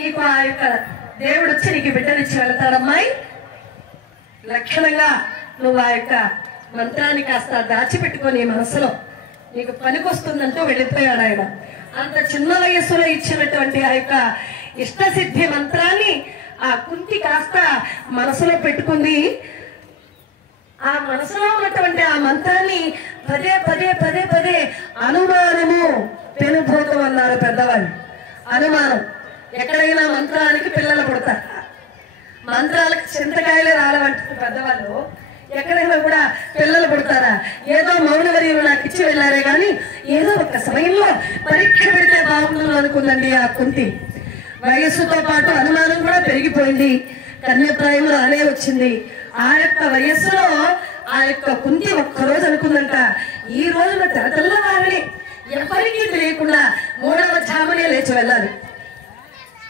నీకు ఆ యొక్క దేవుడు వచ్చి నీకు బిడ్డనిచ్చి వెళ్తాడమ్మాయి. లక్షణంగా నువ్వు ఆ యొక్క మంత్రాన్ని కాస్త దాచిపెట్టుకొని మనసులో నీకు పనికొస్తుందంటూ వెళ్ళిపోయాడు ఆయన. అంత చిన్న వయస్సులో ఇచ్చినటువంటి ఆ యొక్క ఇష్టసిద్ధి మంత్రాన్ని ఆ కుంతి కాస్త మనసులో పెట్టుకుంది. ఆ మనసులో ఉన్నటువంటి ఆ మంత్రాన్ని పదే పదే పదే పదే అనుమానము పెనుభూతం అన్నారు పెద్దవాళ్ళు. అనుమానం, ఎక్కడైనా మంత్రానికి పిల్లలు పుడతారు, మంత్రాలకు చింతకాయలు రాలవంటారు పెద్దవాళ్ళు. ఎక్కడైనా కూడా పిల్లలు పుడతారా? ఏదో మౌనవర్యులు నాకు ఇచ్చి వెళ్ళారే కానీ ఏదో ఒక సమయంలో పరీక్ష పెడితే బాగుంటుంది అనుకుందండి ఆ కుంతి. వయస్సుతో పాటు అనుమానం కూడా పెరిగిపోయింది. కన్యప్రాయంలో అనే వచ్చింది. ఆ యొక్క వయస్సులో ఆ యొక్క కుంతి ఒక్కరోజు అనుకుందంట, ఈ రోజున తెల్లవారని ఎవరికీ తెలియకుండా 3వ జామునే లేచి వెళ్ళాలి,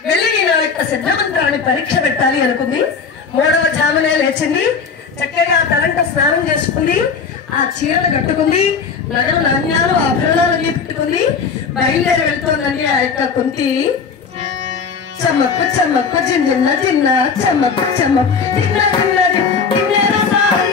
వెళ్ళి నేను యొక్క సిద్ధమంత్రాన్ని పరీక్ష పెట్టాలి అనుకుంది. 3వ జామునే లేచింది. చక్కగా తలంట స్నానం చేసుకుంది, ఆ చీరలు కట్టుకుంది, నగలు నాణ్యాలు ఆభరణాలు పెట్టుకుంది, బయలుదేరి వెళ్తోందండి ఆ యొక్క కుంతి. చమ్మక్కు చమ్మక్కు జిన్న జిన్న చమ్మక్కు చమ్మక్కు జిన్న జిన్న చమ్మక్కు చమ్మక్కు జిన్న జిన్న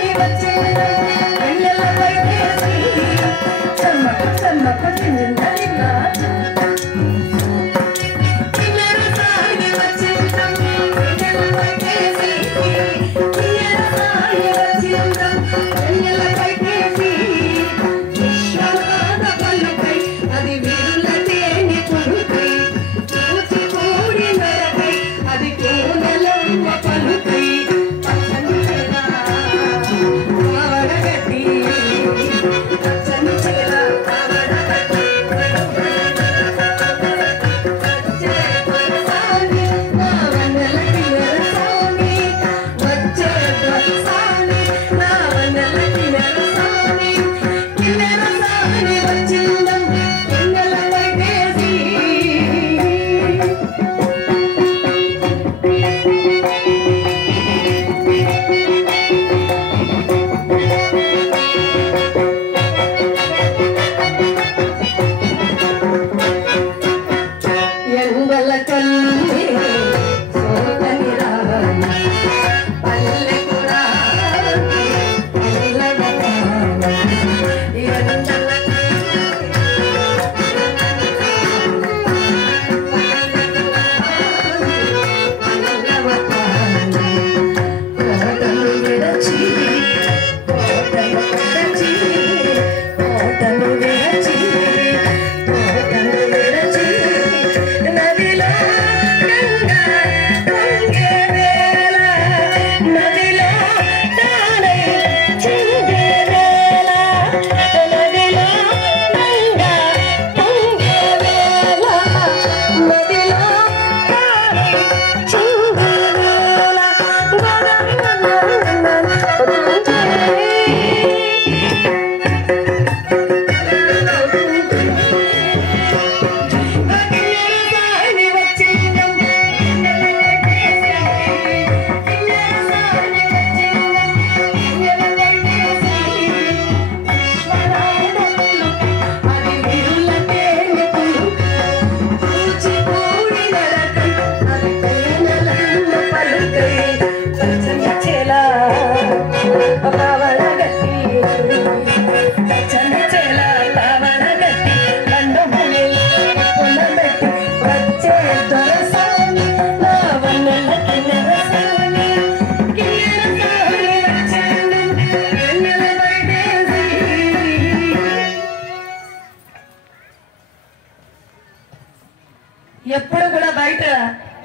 ఎప్పుడు కూడా బయట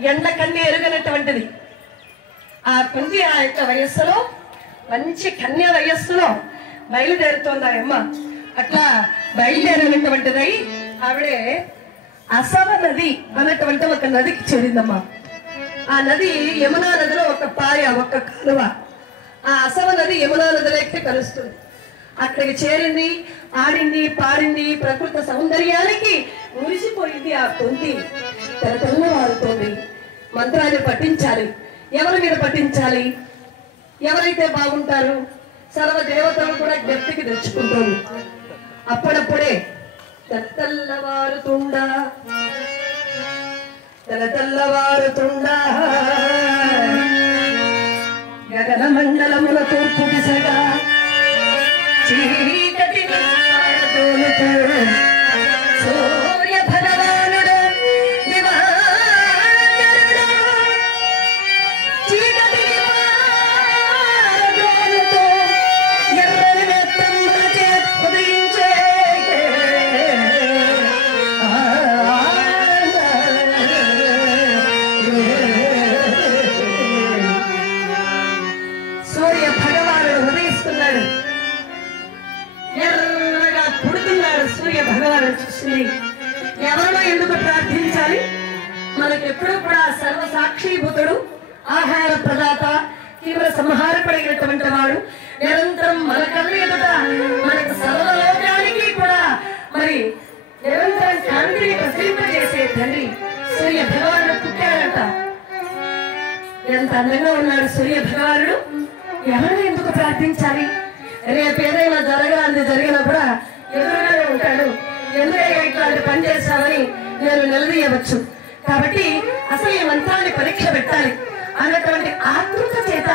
ఎండ కన్య ఎరుగనటువంటిది ఆ కుంతి. ఆ యొక్క వయస్సులో మంచి కన్య వయస్సులో బయలుదేరుతోంది ఆ అమ్మ. అట్లా బయలుదేరినటువంటిదై ఆవిడే అసవ నది అన్నటువంటి ఒక నదికి చేరిందమ్మా. ఆ నది యమునా నదిలో ఒక పాయ, ఒక కాలువ. ఆ అసవ నది యమునా నదిలోకి కలుస్తుంది. అక్కడికి చేరింది, ఆడింది, పాడింది, ప్రకృతి సౌందర్యానికి మురిసిపోయింది ఆ కుంతి. తెల్లవారుతోంది. మంత్రాన్ని పఠించాలి. ఎవరి మీద పఠించాలి? ఎవరైతే బాగుంటారు? సర్వ దేవతలు కూడా జ్ఞప్తికి తెచ్చుకుంటుంది. అప్పుడప్పుడే తెల్లవారుతుండా తెల్లవారుతుండా గగన మండలముల తూర్పు దిశగా చీకటిని పారదోలుతూ సూర్య భగవానుడు దివాకరుడు చీకటిని పారదోలుతూ ఎర్రని నేత్రములచే ఉదయించే సూర్య భగవానుడు ఉదయిస్తున్నాడు. ఎర్రగా పుడుతున్నాడు. సూర్య భగవానుడు చూసింది. ఎవరిలో ఎందుకు ప్రార్థించాలి? మనకెప్పుడు కూడా సర్వసాక్షిభూతుడు, ఆహార ప్రదాత, తీవ్ర సంహారపడినటువంటి వాడు, నిరంతరం మన కళ్ళ ఎదుట మనకు సర్వలోకానికి కూడా మరి నిరంతరం కాంతిని ప్రసరింపజేసే తండ్రి సూర్య భగవానుడు పుట్టాడట. ఎంత అందంగా ఉన్నాడు సూర్య భగవానుడు. ఎవరు ఎందుకు ప్రార్థించాలి? రేపు ఏదైనా జరగాలి జరిగినప్పుడు ఎదురుగానే ఉంటాడు. ఎందుకైనా ఇట్లాంటి పని చేస్తామని నేను నిలదీయవచ్చు. కాబట్టి అసలు ఈ మంత్రాన్ని పరీక్ష పెట్టాలి అన్నటువంటి ఆతృత చేత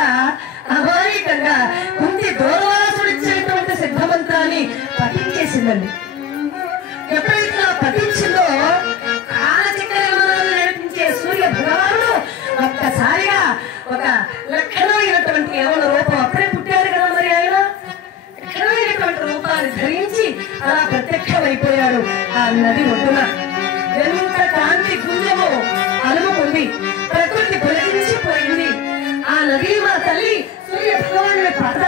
అమాయకంగా కుంతి దూర్వాసుడిచ్చేటువంటి సిద్ధ మంత్రాన్ని పఠించేసిందండి. ఎప్పుడైతే పఠించిందో కాలచక్రమాలను నడిపించే సూర్య భగవానుడు ఒక్కసారిగా ఒక లక్షణమైనటువంటి యవన రూపం అప్పుడే పుట్టాడు కదా, మరి ఆయన లక్షణమైనటువంటి రూపాన్ని ధరించి అలా ప్రత్యక్షమైపోయాడు ఆ నది ఒడ్డున. ఎంత కాంతి గుంజము అలుముకుంది, ప్రకృతి పొలగించిపోయింది. ఆ నది మా తల్లి సూర్య భగవానుడి పాద